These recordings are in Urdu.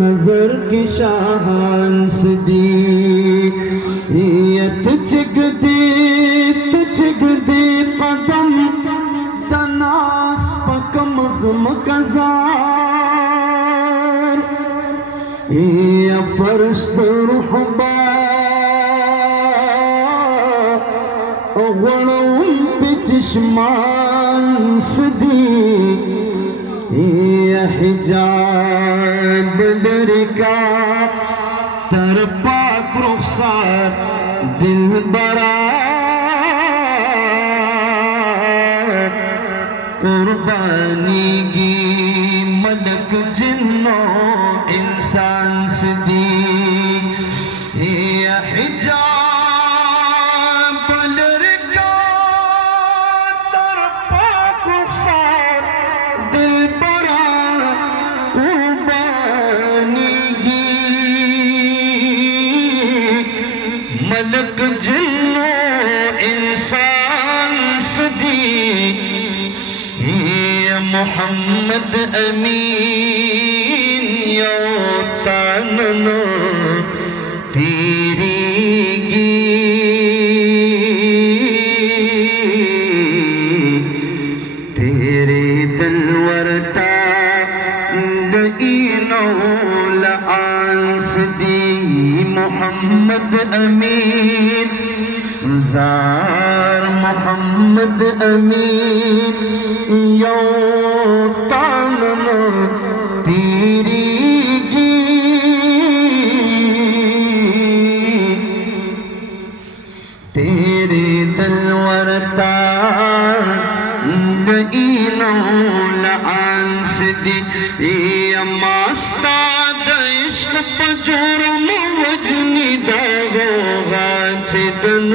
نظر کی شاہان سدی تجھگ دی قدم تناس پکم زمکزار یا فرشت رحبا غلوم بچشمان سدی یا حجاب درکا تر پاک رخسار دل برا قربانی کی ملک جنوں انسان صدیق یا حجاب درکا تر پاک رخسار دل برا قربانی کی ملک جنوں انسان صدیق محمد امین یوتانن تیریگی تیرے دل ورتا لئینو لعان صدی محمد امین زار محمد امین یوتانن تیریگی تیرے دل ورتا لئینو لعان صدی ماستاد عشق پجورم وجنی داغوغا چدن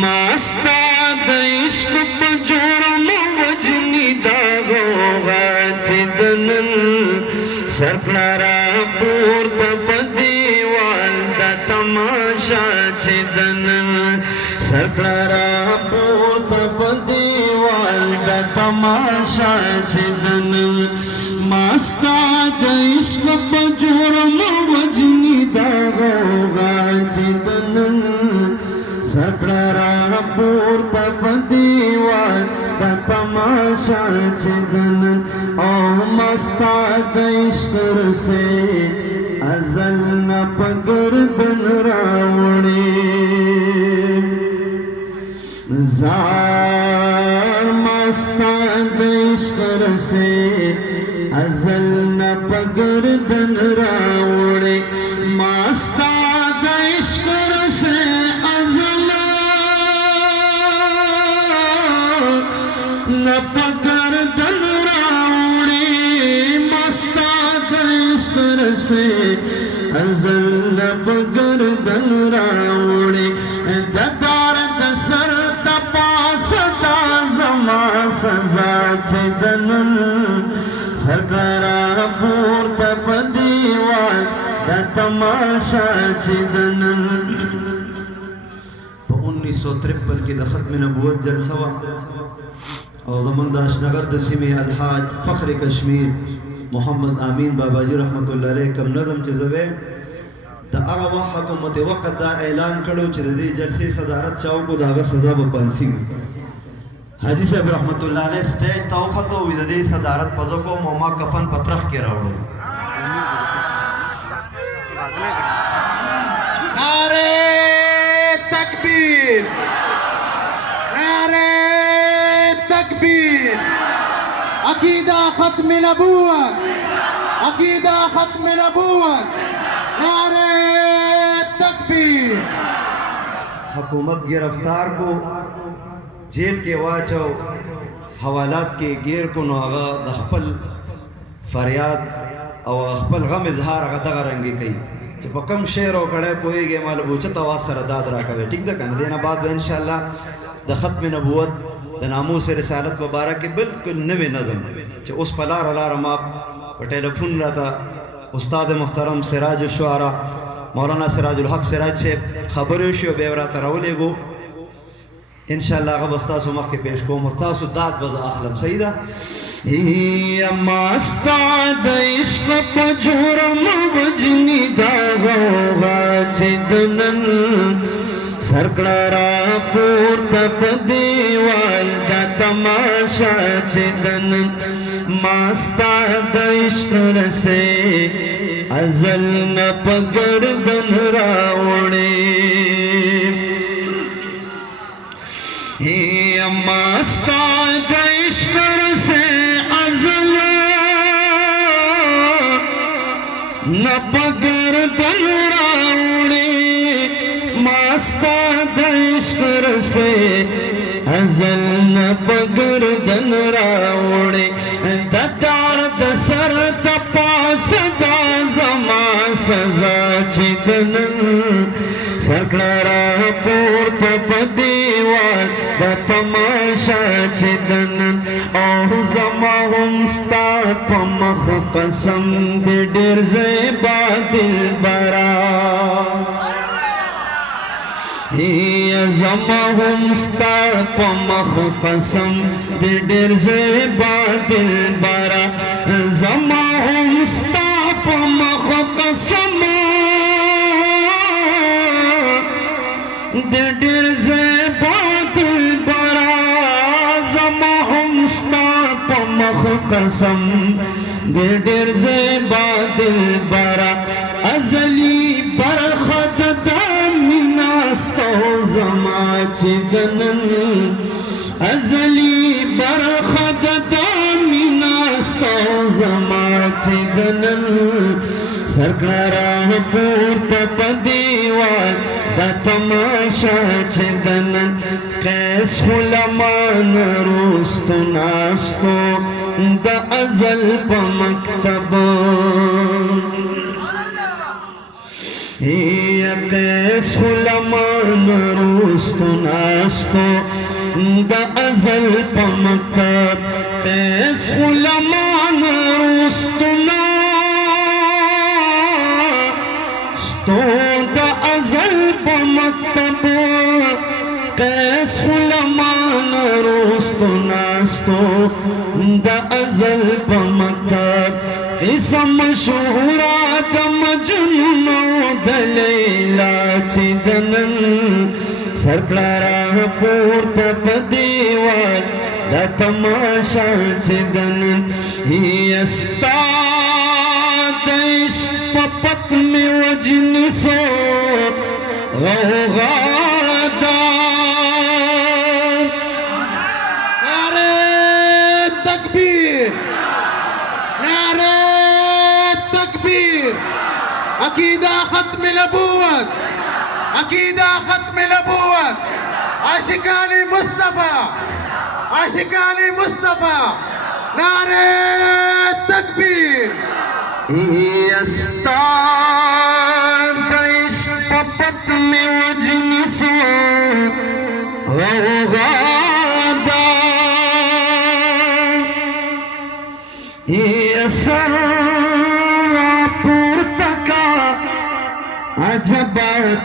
ماستاد عشق پجورم وجنی داغوغا چدن سرفلارا پور پدیوال دا تماشا چدن سرفلارا پور پدیوال دا تماشا چدن ماستاد عشق پجورم وجنی داغوغا چدن سفرارا پور پدیوال دا تماشا چدن او مستاد عشق سے ازل نہ پگردن راوڑی زار مستاد عشق سے ازل نہ پگردن راوڑی مستاد عشق سے نہ پگردن راوڑی مستاد عشق سے ازل نہ پگردن راوڑی ددار دسر تپاس دا زما سزا چدن سرکارا پورته په دیوال دا تماشا چې د نن په 1953 کې د ختم نبوت جلسه وه او زموږ د اشنغر د سیمې الحاج فخر کشمیر محمد امین بابا جی رحمت الله علیه کوم نظم چې زوی د هغه وخت حکومت وقت دا اعلان کړو چې د دې جلسې صدارت چا وکړو د هغه سزا به پانسي وي حاجی صاحب رحمت الله علیه سټیج ته وختو وي د دې صدارت په زه کوم او ما کفن په ترخ کې راوړو نعرہ تکبیر نعرہ تکبیر عقیدہ ختم نبوت عقیدہ ختم نبوت نعرہ تکبیر حکومت گرفتار کو جیل کے واچو حوالات کے گیر کو نو آغا د خپل فریاد او خپل غم اظہار آغا دغا رنگی کئی کہ پا کم شعر او کڑے پوئے گے مالا بوچت آواز سر داد را کوئے ٹھیک دا کن دینا بعد انشاءاللہ دا ختم نبوت دا ناموس رسالت مبارک بالکل نوے نظم کہ اس پلار علار ماب پا ٹیلیفون رہتا استاد محترم سراج الشعراء مولانا سراج الحق سراج سے خبریوشی و بیورا تراولے گو انشاءاللہ غب استاسو مخ کے پیش کو مستاسو داد بزا اخلم سیدہ اما استاد عشق پا جورم وجنی دا غوغا چدنن سرکڑا را پورتا پا دیوال دا تماشا چدنن ما استاد عشق رسے ازل نپا گردن راوڑے اما استاد عشق سے ازل نپا گردن راوڑے ما استاد عشق سے ازل نپا گردن راوڑے دتار دسر تپاس دا زمان سزا چدنن سرکڑا پورتا پا دیوال دا تماشا چدنن او زمان ستا پا مخ قسم دی ڈر زیبا دل برا زمان ستا پا مخ قسم دی ڈر زیبا دل برا زمان ستا پا مخ قسم دی ڈر زیبا دل برا زمان ستا پا مخ قسم دی ڈر زیبا دل برا ازلی برخد دامناستو زمان چدنن ازلی برخد دامناستو زمان چدنن سرکڑا پورتا پا دیوال دا تماشا چدنن قیس علمان روستو ناستو دا ازل پا مکتب قیس علمان روستو ناستو دا ازل پا مکتب قیس علمان روستو ناستو دا ازل پا مکتب قیس علمان روستو ناستو دا ازل پا مکتب قسم مشہورات مجنونو دلیلا چدنن سرکڑا پورتا پا دیوال دا تماشا چدنن استاد عشق پا پتم وجن سو غوغا دار نعرہ تکبیر نعرہ تکبیر عقیدہ ختم نبوت عقیدہ ختم نبوت عاشقان مصطفیٰ عاشقان مصطفیٰ نعرہ تکبیر استاد عشق پتم وجن سو غوغا دار عجب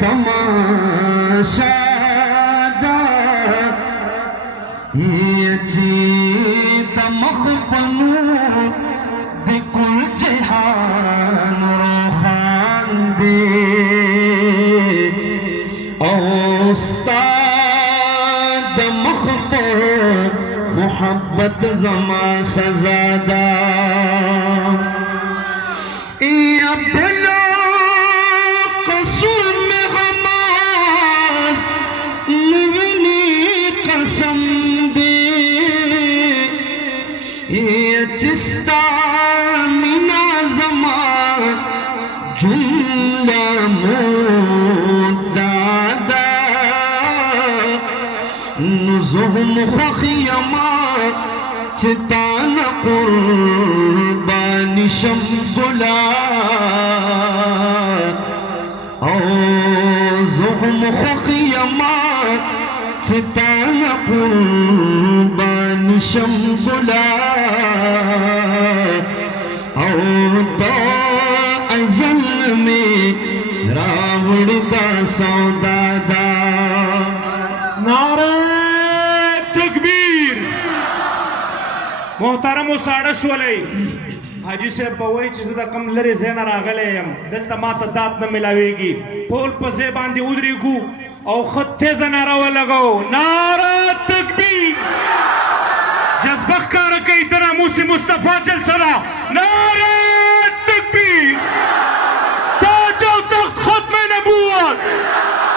تماشا یہ چیت مخبنو بکل جہان روحان دے استاد مخبر محبت زمان سزادہ یا بلا قصور میں غماز نونی قسم چستا مینا زمان جملہ مدادا نزہم خخیما چتان قربان شمبلا او زہم خخیما چتان قربان شمبلا او تو ازل میں راوڑتا سودادا نعرہ تکبیر محترم و ساڑا شولی حاجی صاحب بوئی چیز دا کم لرے زینہ راغلے یم دلتا ماتا دات نہ ملاوے گی پول پسے باندی ادری گو او خطے زنارہ لگو نعرہ تکبیر جذبخ کا رکھئی تنا موسی مصطفیٰ چل سلا نعرہ تکبیر تاج و تخت ختم نبوت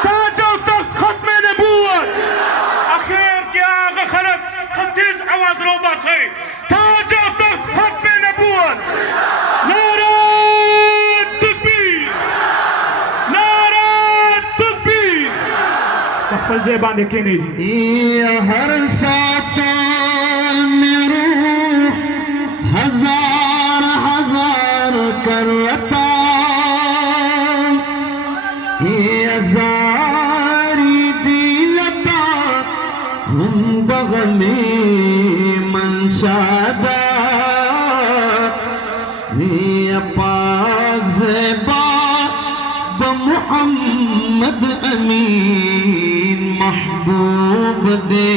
تاج و تخت ختم نبوت اخیر کیا آگا خلق خطیز آواز رو باسے تاج و تخت ختم نبوت نعرہ تکبیر نعرہ تکبیر تخفل زیبان دیکھیں نہیں یہ ہر ساتھ میں روح ہزار ہزار کرتا یہ ازاری دیلتا ہم بغمی منشادہ یہ پاک زیبا بمحمد امین محبوب دے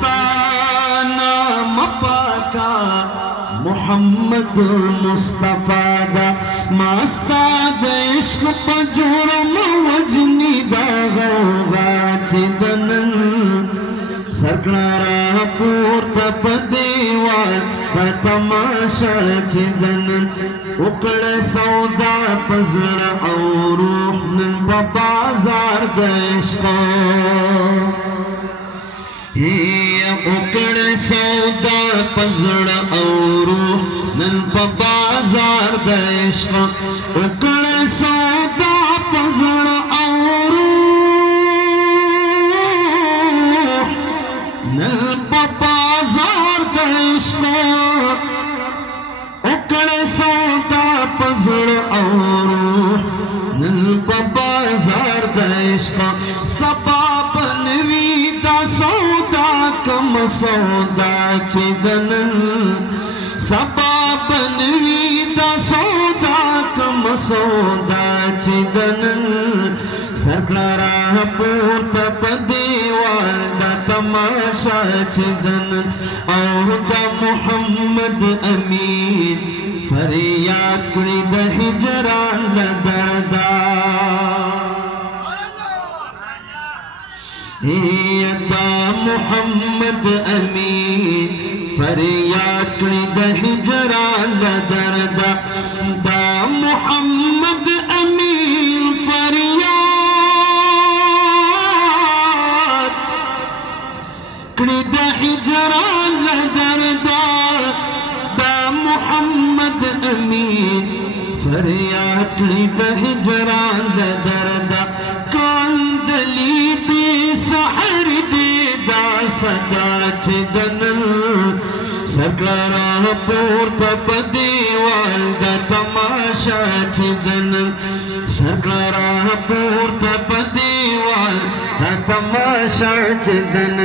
اوستانا مپاکا محمد مصطفیٰ دا ماستاد عشق پجورم وجنی دا غوغا چدن سرکلارا پورتا پدیوان پتماشا چدن اکڑ سودا پزر او روح نن ببازار دا عشقا یہ اکڑ سودا پزڑ او روح نن ببازار دا عشق اکڑ سودا پزڑ او روح نن ببازار دا عشق اکڑ سودا پزڑ او روح نن ببازار دا عشق سباب نوی دا سودا کم سودا چدن سباب نوی دا سودا کم سودا چدن سرکلارا پورتا پدیوال دا تماشا چدن او دا محمد امین فریاد کری دا ہجران لدردا دا محمد امین فریاد کری دا ہجران لدردا دا محمد امین فریاد کری دا ہجران لدردا دا محمد امین فریاد کری دا ہجران لدردا کاندلی بی سحر دی دا صدا چدن سرکلارا پورتا پدیوال دا تماشا چدن سرکلارا پورتا پدیوال دا تماشا چدن